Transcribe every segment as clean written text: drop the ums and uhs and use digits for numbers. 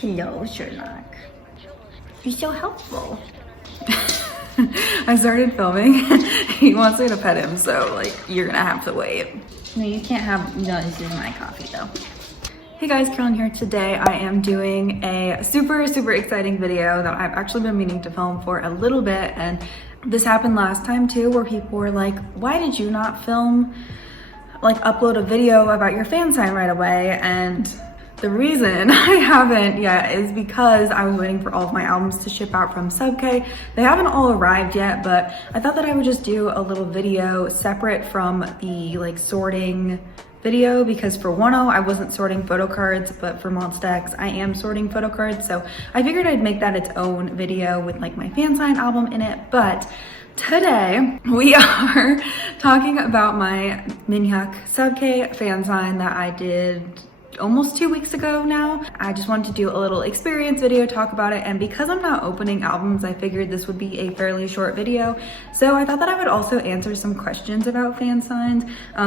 Hello, Sherlock. You're so helpful. I started filming. He wants me to pet him, so like you're gonna have to wait. No, you can't have. No, this is my coffee though. Hey guys, Carolyn here. Today I am doing a super exciting video that I've actually been meaning to film for a little bit, and this happened last time too, where people were like, why did you not film, like upload a video about your fan sign right away? And the reason I haven't yet is because I was waiting for all of my albums to ship out from SubK. They haven't all arrived yet, but I thought that I would just do a little video separate from the like sorting video, because for 1.0 I wasn't sorting photo cards, but for Monsta I am sorting photo cards, so I figured I'd make that its own video with like my fan sign album in it. But today we are talking about my MINHYUK SubK fan sign that I did almost 2 weeks ago now. I just wanted to do a little experience video, talk about it, and because I'm not opening albums, I figured this would be a fairly short video. So I thought that I would also answer some questions about fan signs.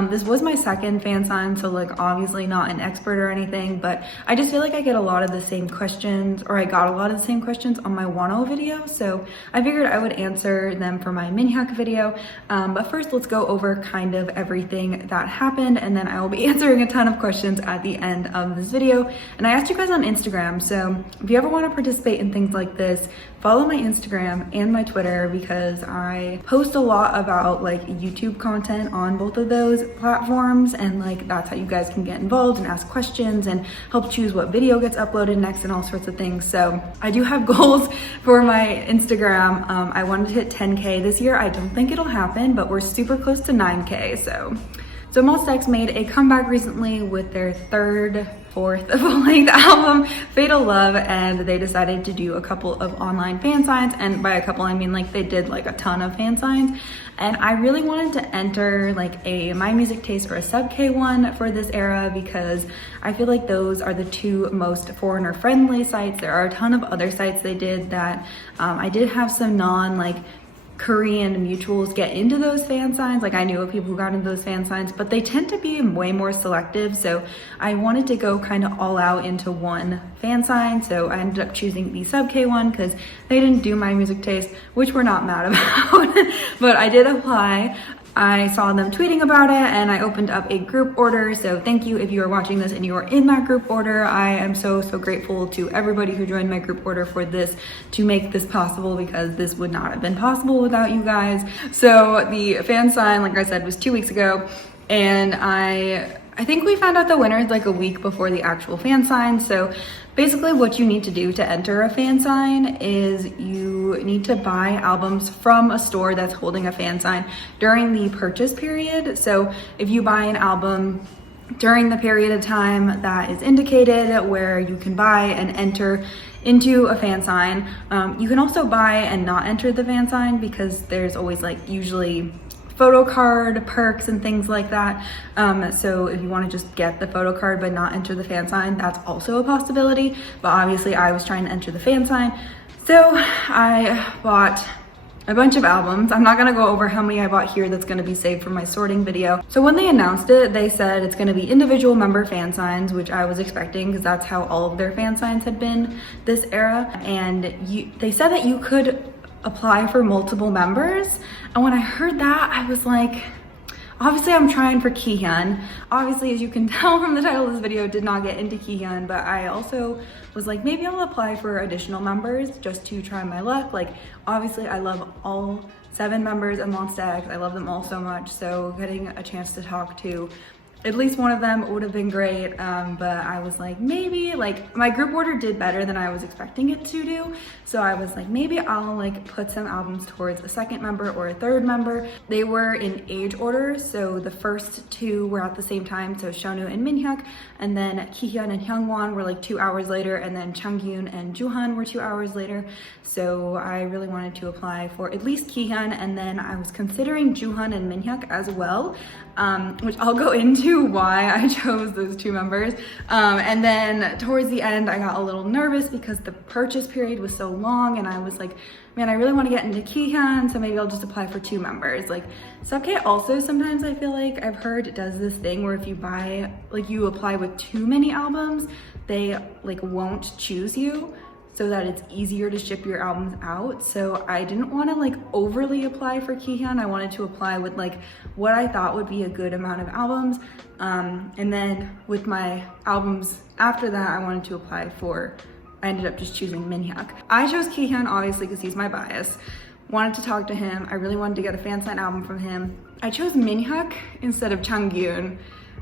This was my second fan sign, so like obviously not an expert or anything, but I just feel like I get a lot of the same questions, or I got a lot of the same questions on my 1.0 video, so I figured I would answer them for my MINHYUK video. But first, let's go over kind of everything that happened, and then I will be answering a ton of questions at the end of this video. And I asked you guys on Instagram, so if you ever want to participate in things like this, follow my Instagram and my Twitter, because I post a lot about like YouTube content on both of those platforms, and like that's how you guys can get involved and ask questions and help choose what video gets uploaded next and all sorts of things. So I do have goals for my Instagram. I wanted to hit 10K this year. I don't think it'll happen, but we're super close to 9K. So Monsta made a comeback recently with their fourth full-length album, Fatal Love, and they decided to do a couple of online fan signs, and by a couple I mean like they did like a ton of fan signs. And I really wanted to enter like a My Music Taste or a SubK one for this era, because I feel like those are the two most foreigner friendly sites. There are a ton of other sites they did that I did have some Korean mutuals get into those fan signs. Like I knew of people who got into those fan signs, but they tend to be way more selective. So I wanted to go kind of all out into one fan sign. So I ended up choosing the SubK one because they didn't do My Music Taste, which we're not mad about. But I did apply. I saw them tweeting about it, and I opened up a group order. So thank you if you are watching this and you are in that group order. I am so grateful to everybody who joined my group order for this, to make this possible, because this would not have been possible without you guys. So the fan sign, like I said, was 2 weeks ago, and I think we found out the winners like a week before the actual fan sign. So basically what you need to do to enter a fan sign is you need to buy albums from a store that's holding a fan sign during the purchase period. So if you buy an album during the period of time that is indicated where you can buy and enter into a fan sign, you can also buy and not enter the fan sign, because there's always like usually photo card perks and things like that. So if you want to just get the photo card but not enter the fan sign, that's also a possibility. But obviously I was trying to enter the fan sign, so I bought a bunch of albums. I'm not going to go over how many I bought here. That's going to be saved for my sorting video. So when they announced it, they said it's going to be individual member fan signs, which I was expecting because that's how all of their fan signs had been this era. And they said that you could apply for multiple members, and when I heard that, I was like, obviously I'm trying for Kihno. Obviously, as you can tell from the title of this video, did not get into Kihno, but I also was like, maybe I'll apply for additional members just to try my luck. Like obviously I love all 7 members of Monsta. I love them all so much, so getting a chance to talk to at least one of them would have been great. But I was like, maybe, like my group order did better than I was expecting it to do. So I was like, maybe I'll like put some albums towards a second member or a third member. They were in age order. So the first 2 were at the same time. So Shonu and MINHYUK, and then Kihyun and Hyungwon were like 2 hours later. And then Changyun and Juhan were 2 hours later. So I really wanted to apply for at least Kihyun. And then I was considering Juhan and MINHYUK as well. which I'll go into why I chose those 2 members. And then towards the end, I got a little nervous because the purchase period was so long, and I was like, man, I really want to get into Kihno, so maybe I'll just apply for 2 members. Like, Subkit also sometimes, I feel like I've heard it does this thing where if you buy, like, you apply with too many albums, they like won't choose you, so that it's easier to ship your albums out. So I didn't want to like overly apply for Kihno. I wanted to apply with like what I thought would be a good amount of albums. And then with my albums after that, I wanted to apply for, I ended up just choosing MINHYUK. I chose Kihno obviously because he's my bias. Wanted to talk to him. I really wanted to get a Fansign album from him. I chose MINHYUK instead of Changyun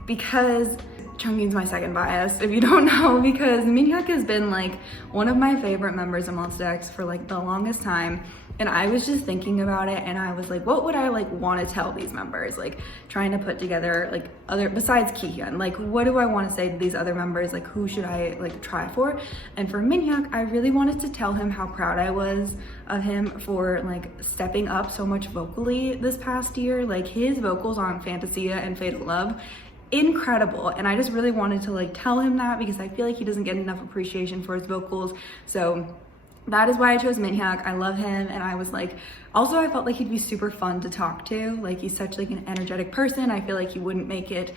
because Changyun's my second bias, if you don't know, because MINHYUK has been like one of my favorite members of Monsta X for like the longest time. And I was just thinking about it, and I was like, what would I like want to tell these members? Like trying to put together like other, besides Kihno, like what do I want to say to these other members? Like who should I like try for? And for MINHYUK, I really wanted to tell him how proud I was of him for like stepping up so much vocally this past year. Like his vocals on Fantasia and Fatal Love, incredible. And I just really wanted to like tell him that because I feel like he doesn't get enough appreciation for his vocals. So that is why I chose MINHYUK. I love him, and I was like, also I felt like he'd be super fun to talk to. Like he's such like an energetic person. I feel like he wouldn't make it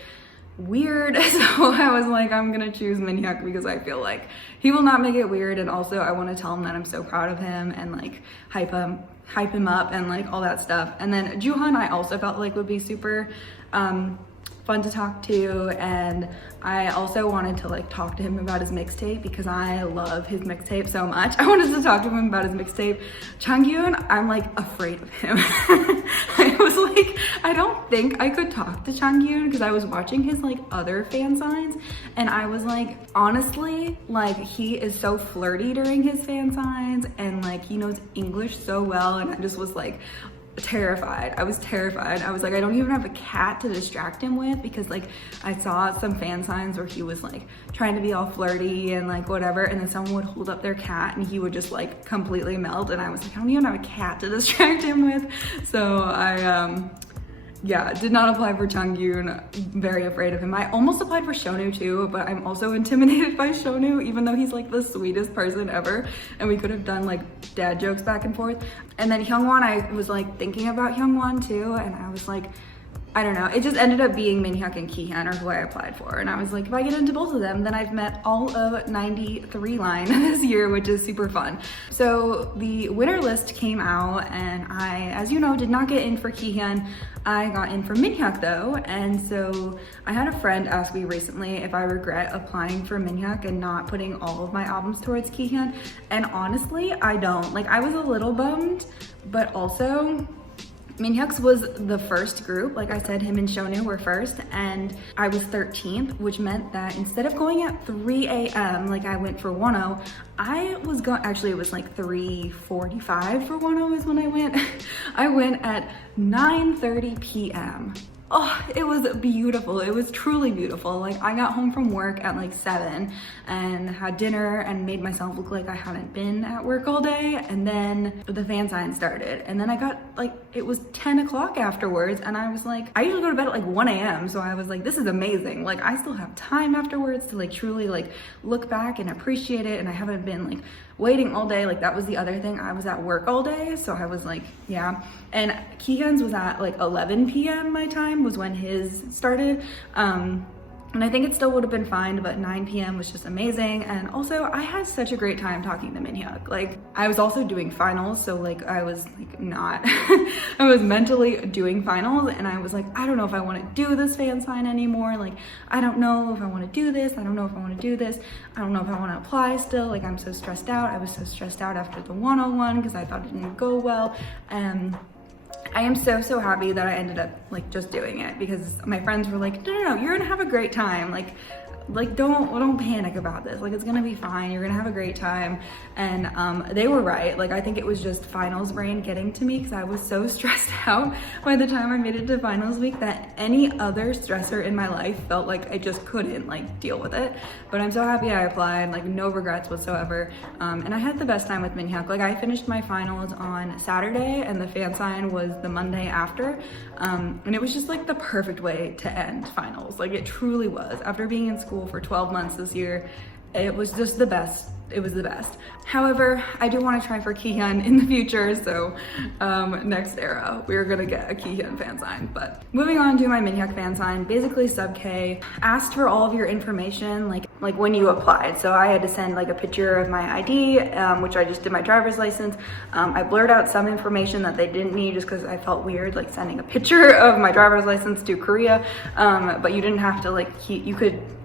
weird. So I was like, I'm gonna choose MINHYUK because I feel like he will not make it weird, and also I want to tell him that I'm so proud of him and like hype him up and like all that stuff. And then Juhan, I also felt like would be super fun to talk to, and I also wanted to like talk to him about his mixtape because I love his mixtape so much. I wanted to talk to him about his mixtape. Changyun, I'm like afraid of him. I was like, I don't think I could talk to Changyun because I was watching his like other fan signs, and I was like, honestly, like he is so flirty during his fan signs, and like he knows English so well, and I just was like terrified. I was terrified. I was like, I don't even have a cat to distract him with because like I saw some fan signs where he was like trying to be all flirty and like whatever, and then someone would hold up their cat and he would just like completely melt, and I was like, I don't even have a cat to distract him with. So I yeah, did not apply for Changyun. Very afraid of him. I almost applied for Shonu too, but I'm also intimidated by Shonu, even though he's like the sweetest person ever, and we could have done like dad jokes back and forth. And then Hyungwon, I was like thinking about Hyungwon too, and I was like, I don't know, it just ended up being MINHYUK and Kihno are who I applied for. And I was like, if I get into both of them, then I've met all of 93 line this year, which is super fun. So the winner list came out, and I, as you know, did not get in for Kihno. I got in for MINHYUK though. And so I had a friend ask me recently if I regret applying for MINHYUK and not putting all of my albums towards Kihno. And honestly, I don't. Like I was a little bummed, but also MINHYUK's was the first group. Like I said, him and Shonu were first, and I was 13th, which meant that instead of going at 3 a.m. like I went for 1-0, I was going, actually it was like 3:45 for 1-0 is when I went. I went at 9:30 p.m. Oh, it was beautiful. It was truly beautiful. Like I got home from work at like 7 and had dinner and made myself look like I hadn't been at work all day. And then the fan sign started. And then I got like, it was 10 o'clock afterwards. And I was like, I usually go to bed at like 1 a.m. So I was like, this is amazing. Like I still have time afterwards to like truly like look back and appreciate it. And I haven't been like waiting all day. Like that was the other thing. I was at work all day. So I was like, yeah. And Keegan's was at like 11 p.m. my time was when his started. And I think it still would have been fine, but 9 p.m. was just amazing. And also I had such a great time talking to MINHYUK. Like I was also doing finals. So like I was like not, I was mentally doing finals, and I was like, I don't know if I want to do this fan sign anymore. Like, I don't know if I want to do this. I don't know if I want to do this. I don't know if I want to apply still. Like I'm so stressed out. I was so stressed out after the 101 because I thought it didn't go well. I am so happy that I ended up like just doing it, because my friends were like, no, you're gonna have a great time. Like like don't panic about this. Like, it's gonna be fine. You're gonna have a great time. And they were right. Like, I think it was just finals brain getting to me because I was so stressed out by the time I made it to finals week that any other stressor in my life felt like I just couldn't like deal with it. But I'm so happy I applied, like no regrets whatsoever. And I had the best time with MINHYUK. Like, I finished my finals on Saturday and the Fansign was the Monday after. And it was just like the perfect way to end finals. Like, it truly was. After being in school for 12 months this year, it was just the best. It was the best. However, I do want to try for Kihyun in the future, so next era, we're gonna get a Kihyun fan sign. But moving on to my MINHYUK fan sign, basically Sub K asked for all of your information, like when you applied. So I had to send like a picture of my ID, which I just did my driver's license. I blurred out some information that they didn't need just because I felt weird like sending a picture of my driver's license to Korea. But you didn't have to like,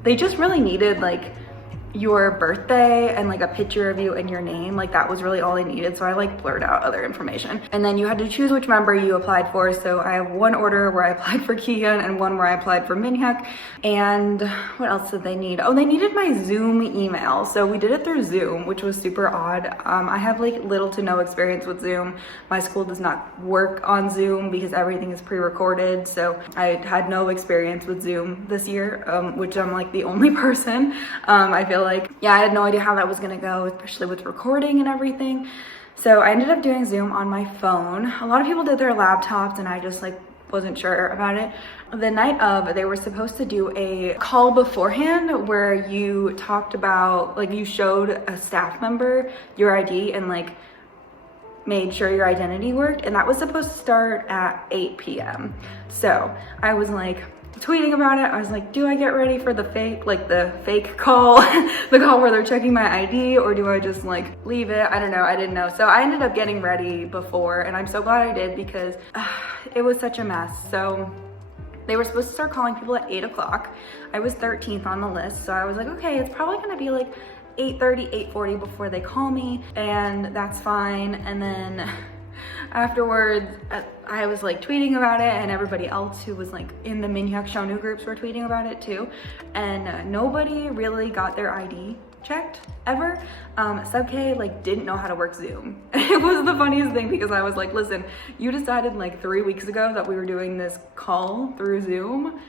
they just really needed like your birthday and like a picture of you and your name. Like, that was really all I needed. So I like blurred out other information. And then you had to choose which member you applied for. So I have one order where I applied for Kihyun and one where I applied for MINHYUK. And what else did they need? Oh, they needed my Zoom email. So we did it through Zoom, which was super odd. I have like little to no experience with Zoom. My school does not work on Zoom because everything is pre-recorded. So I had no experience with Zoom this year, which I'm like the only person. I feel like, yeah, I had no idea how that was gonna go, especially with recording and everything. So I ended up doing Zoom on my phone. A lot of people did their laptops and I just like wasn't sure about it. The night of, they were supposed to do a call beforehand where you talked about, like, you showed a staff member your ID and like made sure your identity worked, and that was supposed to start at 8 p.m. So I was like tweeting about it. I was like, do I get ready for the fake call, the call where they're checking my ID, or do I just like leave it? I don't know. I didn't know. So I ended up getting ready before, and I'm so glad I did because it was such a mess. So they were supposed to start calling people at 8 o'clock. I was 13th on the list. So I was like, okay, it's probably gonna be like 8:30, 8:40 before they call me, and that's fine. And then afterwards, I was like tweeting about it, and everybody else who was like in the MINHYUK Shonu groups were tweeting about it too. And nobody really got their ID checked ever. Sub K like didn't know how to work Zoom. It was the funniest thing because I was like, listen, you decided like 3 weeks ago that we were doing this call through Zoom.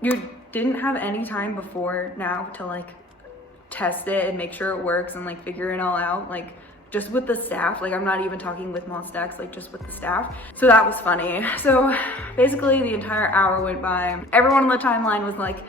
You didn't have any time before now to like test it and make sure it works and like figure it all out, like just with the staff. Like, I'm not even talking with Monsta, like just with the staff. So that was funny. So basically the entire hour went by. Everyone on the timeline was like,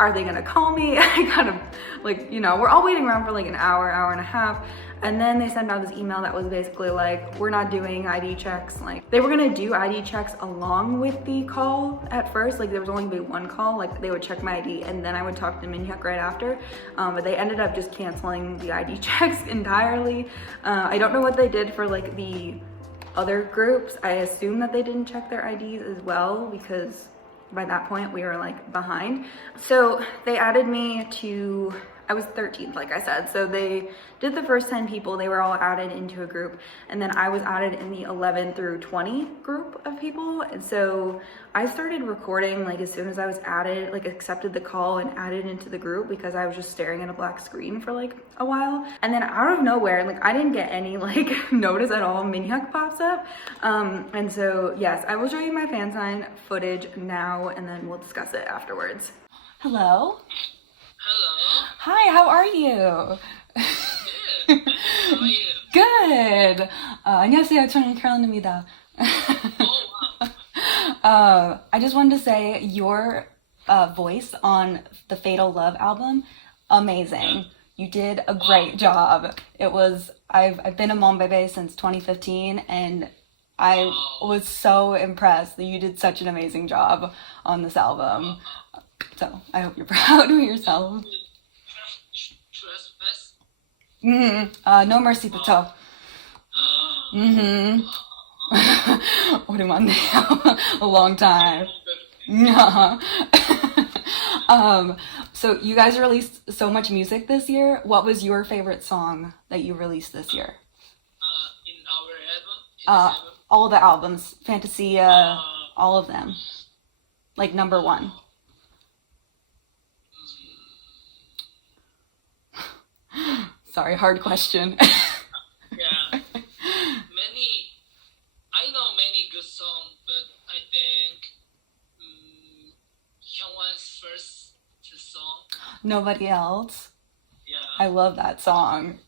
are they gonna call me? I kind of like, you know, we're all waiting around for like an hour, hour and a half. And then they sent out this email that was basically like, we're not doing ID checks. Like, they were gonna do ID checks along with the call at first. Like, there was only gonna be one call. Like, they would check my ID and then I would talk to MINHYUK right after. But they ended up just canceling the ID checks entirely. I don't know what they did for like the other groups. I assume that they didn't check their IDs as well because by that point we were like behind. So they added me to, I was 13th, like I said. So they did the first 10 people, they were all added into a group. And then I was added in the 11 through 20 group of people. And so I started recording like as soon as I was added, like accepted the call and added into the group because I was just staring at a black screen for like a while. And then out of nowhere, like I didn't get any like notice at all, MINHYUK pops up. And so yes, I will show you my fan sign footage now and then we'll discuss it afterwards. Hello. Hello. Hi, how are you? Good. How are you? Good. 안녕하세요. 저는 캐롤입니다. Oh, wow. I just wanted to say your voice on the Fatal Love album, amazing. You did a great job. It was, I've been a Mon Bebe since 2015 and I was so impressed that you did such an amazing job on this album. So I hope you're proud of yourself. No Mercy부터. 오랜만이에요. A long time. So you guys released so much music this year. What was your favorite song that you released this year? In our album? All the albums, Fantasia, all of them. Like number one. Sorry, hard question. Yeah. I know many good songs, but I think Hyungwon's first song. Nobody Else. Yeah. I love that song.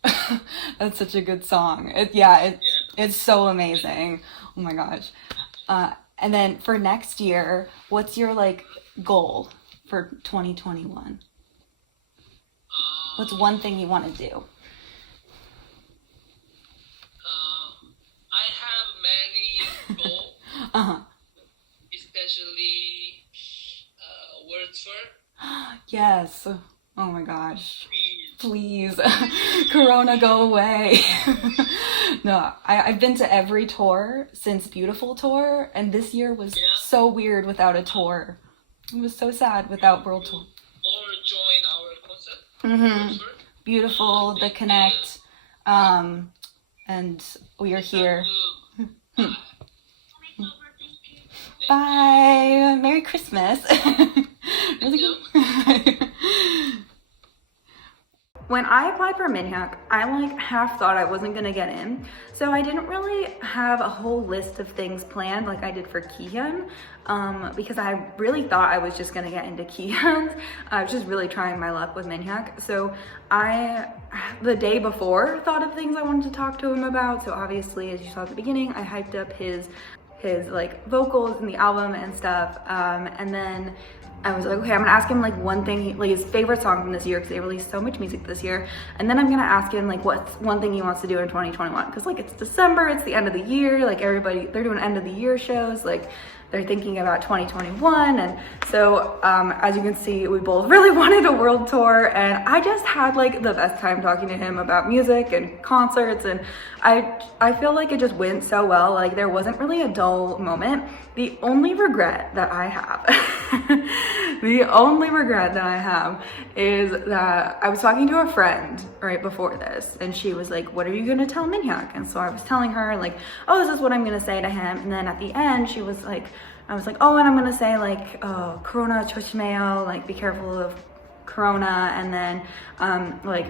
That's such a good song. It's so amazing. Oh my gosh. And then for next year, what's your like goal for 2021? What's one thing you want to do? I have many goals, especially world tour. Yes. Oh my gosh. Please. Corona, go away. No, I've been to every tour since Beautiful Tour, and this year was so weird without a tour. It was so sad without World Tour. Or join our concert. Beautiful, The Connect, and we are here. Bye. Merry Christmas. Really good. When I applied for MINHYUK, I like half thought I wasn't gonna get in. So I didn't really have a whole list of things planned like I did for Kihno, because I really thought I was just gonna get into Kihno. I was just really trying my luck with MINHYUK. So I, the day before, thought of things I wanted to talk to him about. So obviously, as you saw at the beginning, I hyped up his like vocals in the album and stuff. And then I was like, okay, I'm gonna ask him like one thing, like his favorite song from this year, because they released so much music this year. And then I'm gonna ask him like what's one thing he wants to do in 2021, because like it's December, it's the end of the year, like everybody, they're doing end of the year shows, like they're thinking about 2021. And so as you can see, we both really wanted a world tour, and I just had like the best time talking to him about music and concerts, and I feel like it just went so well. Like there wasn't really a dull moment. The only regret that I have, the only regret that I have is that I was talking to a friend right before this, and she was like, what are you gonna tell MINHYUK? And so I was telling her like, oh, this is what I'm gonna say to him. And then at the end, she was like, I was like, oh, and I'm gonna say like, Corona 조심해요, like be careful of Corona, and then like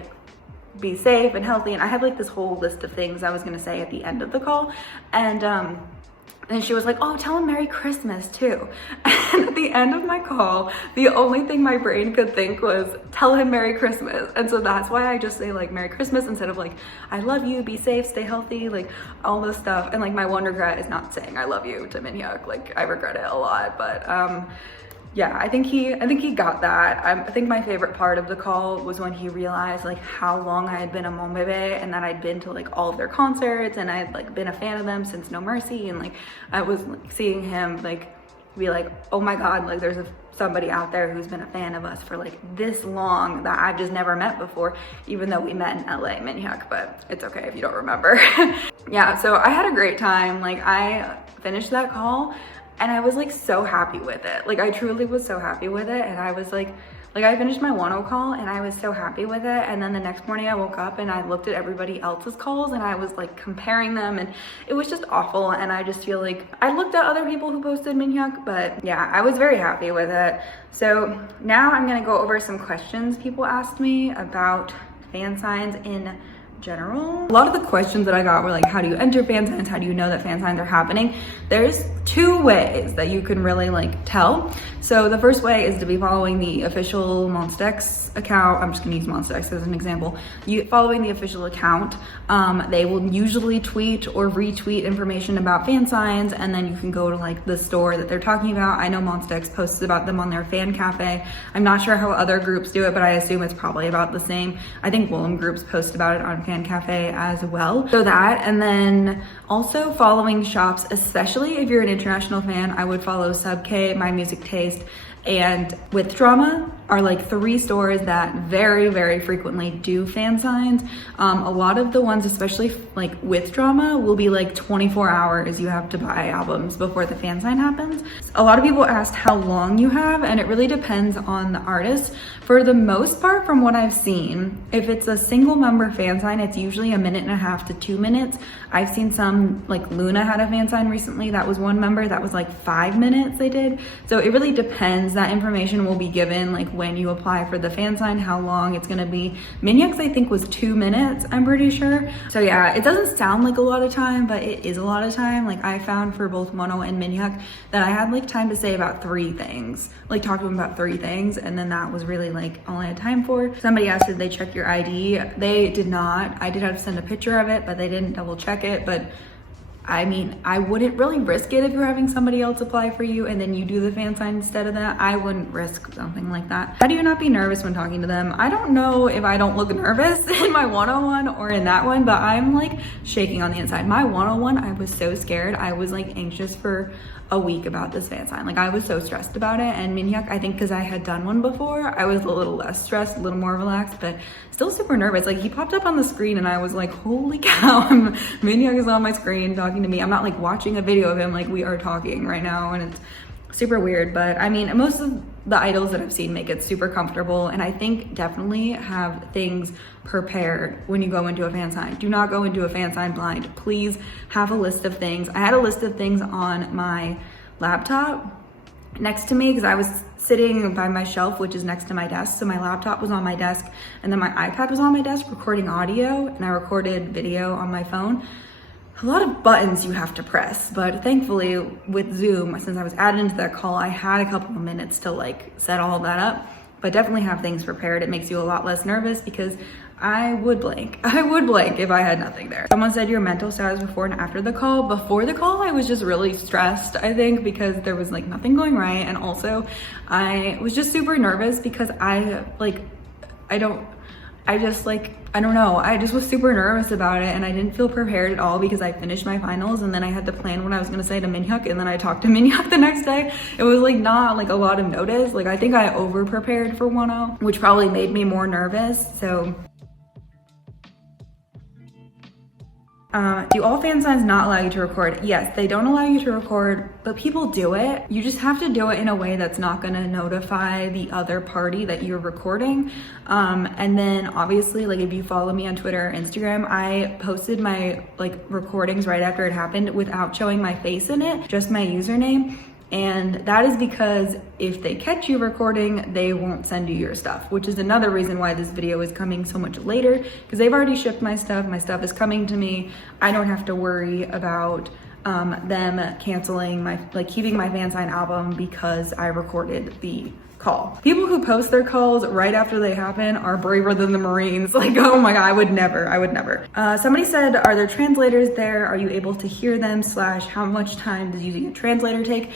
be safe and healthy. And I had like this whole list of things I was gonna say at the end of the call. And she was like, oh, tell him Merry Christmas too. And at the end of my call, the only thing my brain could think was tell him Merry Christmas. And so that's why I just say like Merry Christmas instead of like, I love you, be safe, stay healthy, like all this stuff. And like my one regret is not saying I love you to MINHYUK. Like I regret it a lot, but yeah, I think he got that. I think my favorite part of the call was when he realized like how long I had been a Monbebe, and that I'd been to like all of their concerts, and I had like been a fan of them since No Mercy, and like I was like, seeing him like be like, oh my god, like there's somebody out there who's been a fan of us for like this long that I've just never met before, even though we met in LA, MINHYUK, but it's okay if you don't remember. Yeah, so I had a great time. Like I finished that call and I was like so happy with it. Like I truly was so happy with it. And I was like I finished my 1-0 call and I was so happy with it. And then the next morning I woke up and I looked at everybody else's calls and I was like comparing them, and it was just awful. And I just feel like I looked at other people who posted MINHYUK, but yeah, I was very happy with it. So now I'm gonna go over some questions people asked me about fan signs in general. A lot of the questions that I got were like, how do you enter fan signs? How do you know that fan signs are happening? There's two ways that you can really like tell. So the first way is to be following the official Monsta account. I'm just gonna use Monsta as an example. You following the official account, they will usually tweet or retweet information about fan signs, and then you can go to like the store that they're talking about. I know Monsta posts about them on their fan cafe. I'm not sure how other groups do it, but I assume it's probably about the same. I think Willem groups post about it on fan cafe as well. So that, and then also following shops, especially if you're an international fan, I would follow Sub K, My Music Taste, and With Drama are like 3 stores that very, very frequently do fan signs. A lot of the ones, especially like With Drama, will be like 24 hours you have to buy albums before the fan sign happens. A lot of people asked how long you have, and it really depends on the artist. For the most part, from what I've seen, if it's a single member fan sign, it's usually 1.5 to 2 minutes. I've seen some, like Luna had a fan sign recently that was 1 member, that was like 5 minutes they did. So it really depends because that information will be given like when you apply for the fan sign, how long it's gonna be. MINHYUK's I think was 2 minutes, I'm pretty sure. So yeah, it doesn't sound like a lot of time, but it is a lot of time. Like I found for both Wonho and MINHYUK that I had like time to say about 3 things, like talk to them about 3 things, and then that was really like all I had time for. Somebody asked did they check your ID? They did not. I did have to send a picture of it, but they didn't double check it. But I mean, I wouldn't really risk it if you're having somebody else apply for you and then you do the fan sign instead of that. I wouldn't risk something like that. How do you not be nervous when talking to them? I don't know if I don't look nervous in my one-on-one or in that one, but I'm like shaking on the inside. My one-on-one, I was so scared. I was like anxious for a week about this fan sign. Like I was so stressed about it. And MINHYUK, I think because I had done one before, I was a little less stressed, a little more relaxed, but still super nervous. Like he popped up on the screen and I was like, holy cow, MINHYUK is on my screen talking to me. I'm not like watching a video of him, like we are talking right now, and it's super weird. But I mean, most of the idols that I've seen make it super comfortable, and I think definitely have things prepared when you go into a fan sign. Do not go into a fan sign blind. Please have a list of things. I had a list of things on my laptop next to me because I was sitting by my shelf, which is next to my desk. So my laptop was on my desk and then my iPad was on my desk recording audio, and I recorded video on my phone. A lot of buttons you have to press, but thankfully with Zoom, since I was added into that call, I had a couple of minutes to like set all of that up. But definitely have things prepared. It makes you a lot less nervous because I would blank. I would blank if I had nothing there. Someone said your mental status before and after the call. Before the call, I was just really stressed, I think, because there was like nothing going right. And also I was just super nervous because I don't know. I just was super nervous about it and I didn't feel prepared at all because I finished my finals and then I had to plan what I was gonna say to MINHYUK, and then I talked to MINHYUK the next day. It was like not like a lot of notice. Like I think I over prepared for 1-0, which probably made me more nervous. So do all fan signs not allow you to record? Yes, they don't allow you to record, but people do it. You just have to do it in a way that's not gonna notify the other party that you're recording. And then obviously, like if you follow me on Twitter or Instagram, I posted my like recordings right after it happened without showing my face in it, just my username. And that is because if they catch you recording, they won't send you your stuff, which is another reason why this video is coming so much later, because they've already shipped my stuff. My stuff is coming to me. I don't have to worry about them canceling keeping my Fansign album because I recorded the call. People who post their calls right after they happen are braver than the Marines. Like, oh my God, I would never. Somebody said, are there translators there? Are you able to hear them? / how much time does using a translator take?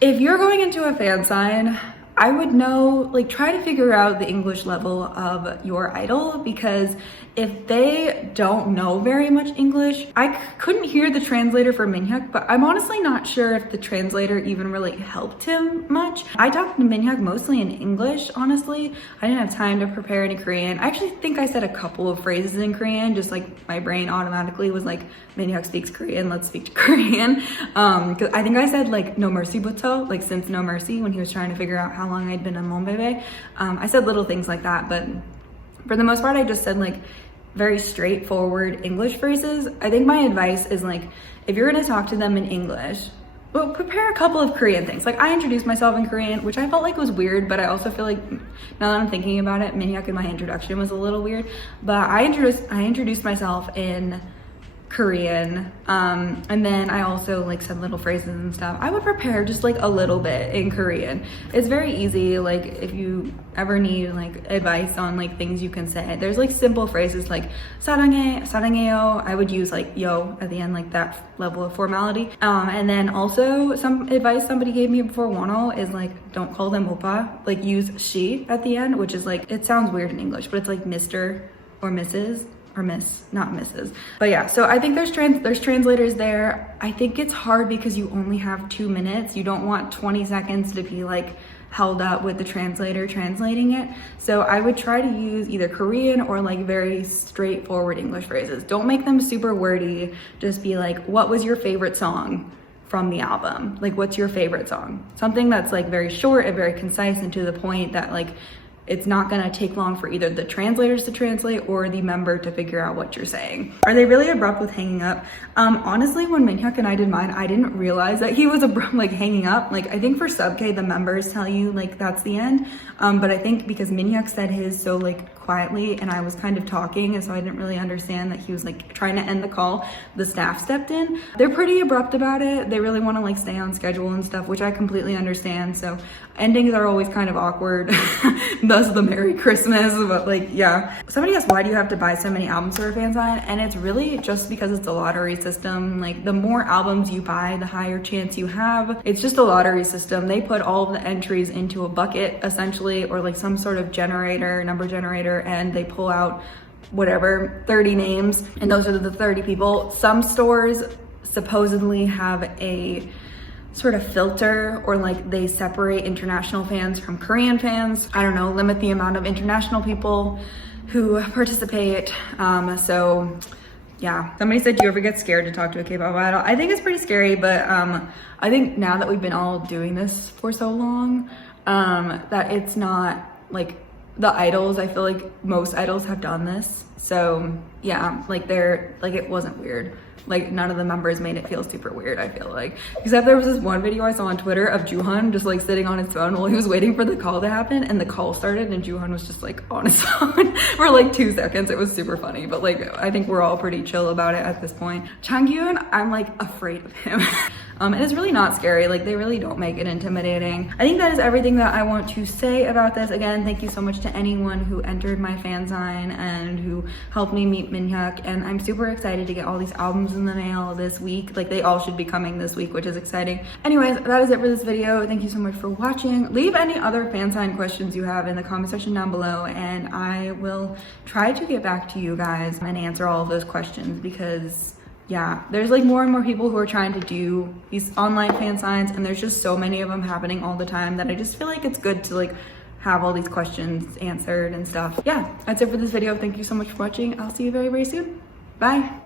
If you're going into a fan sign, I would know, like try to figure out the English level of your idol, because if they don't know very much English, I couldn't hear the translator for MINHYUK, but I'm honestly not sure if the translator even really helped him much. I talked to MINHYUK mostly in English, honestly. I didn't have time to prepare any Korean. I actually think I said a couple of phrases in Korean, just like my brain automatically was like, MINHYUK speaks Korean, let's speak to Korean. Because I think I said like no mercy buto, like since no mercy, when he was trying to figure out how long I'd been a Monbebe. I said little things like that, but for the most part, I just said like very straightforward English phrases. I think my advice is like, if you're gonna talk to them in English, well, prepare a couple of Korean things. Like I introduced myself in Korean, which I felt like was weird, but I also feel like now that I'm thinking about it, MINHYUK in my introduction was a little weird, but I introduced myself in Korean, and then I also like said little phrases and stuff. I would prepare just like a little bit in Korean. It's very easy. Like if you ever need like advice on like things you can say, there's like simple phrases like 사랑해, 사랑해요. I would use like yo at the end, like that level of formality. And then also some advice somebody gave me before 1-0 is like, don't call them oppa, like use she at the end, which is like, it sounds weird in English, but it's like Mr. or Mrs. or Miss, not Mrs. But yeah, so I think there's translators there. I think it's hard because you only have 2 minutes. You don't want 20 seconds to be like held up with the translator translating it. So I would try to use either Korean or like very straightforward English phrases. Don't make them super wordy. Just be like, what was your favorite song from the album? Like, what's your favorite song? Something that's like very short and very concise and to the point that like it's not gonna take long for either the translators to translate or the member to figure out what you're saying. Are they really abrupt with hanging up? Honestly, when MINHYUK and I did mine, I didn't realize that he was abrupt, like hanging up. Like I think for sub K, the members tell you like that's the end. But I think because MINHYUK said his so like quietly and I was kind of talking, and so I didn't really understand that he was like trying to end the call, the staff stepped in. They're pretty abrupt about it. They really want to like stay on schedule and stuff, which I completely understand. So endings are always kind of awkward. Thus the Merry Christmas, but like, yeah. Somebody asked, why do you have to buy so many albums for a Fansign? And it's really just because it's a lottery system. Like the more albums you buy, the higher chance you have. It's just a lottery system. They put all of the entries into a bucket essentially, or like some sort of generator, number generator, and they pull out whatever, 30 names, and those are the 30 people. Some stores supposedly have a sort of filter, or like they separate international fans from Korean fans. I don't know, limit the amount of international people who participate. So yeah. Somebody said, do you ever get scared to talk to a K-pop idol? I think it's pretty scary, but I think now that we've been all doing this for so long, that it's not like the idols. I feel like most idols have done this. So yeah, like it wasn't weird. Like none of the members made it feel super weird, I feel like. Except there was this one video I saw on Twitter of Joohan just like sitting on his phone while he was waiting for the call to happen, and the call started and Joohan was just like on his phone for like 2 seconds. It was super funny, but like I think we're all pretty chill about it at this point. Changyun, I'm like afraid of him. And it's really not scary. Like they really don't make it intimidating. I think that is everything that I want to say about this. Again, thank you so much to anyone who entered my Fansign and who helped me meet MINHYUK. And I'm super excited to get all these albums in the mail this week. Like they all should be coming this week, which is exciting. Anyways, that is it for this video. Thank you so much for watching. Leave any other Fansign questions you have in the comment section down below, and I will try to get back to you guys and answer all of those questions, because yeah, there's like more and more people who are trying to do these online Fansigns, and there's just so many of them happening all the time that I just feel like it's good to like have all these questions answered and stuff. Yeah, that's it for this video. Thank you so much for watching. I'll see you very, very soon. Bye.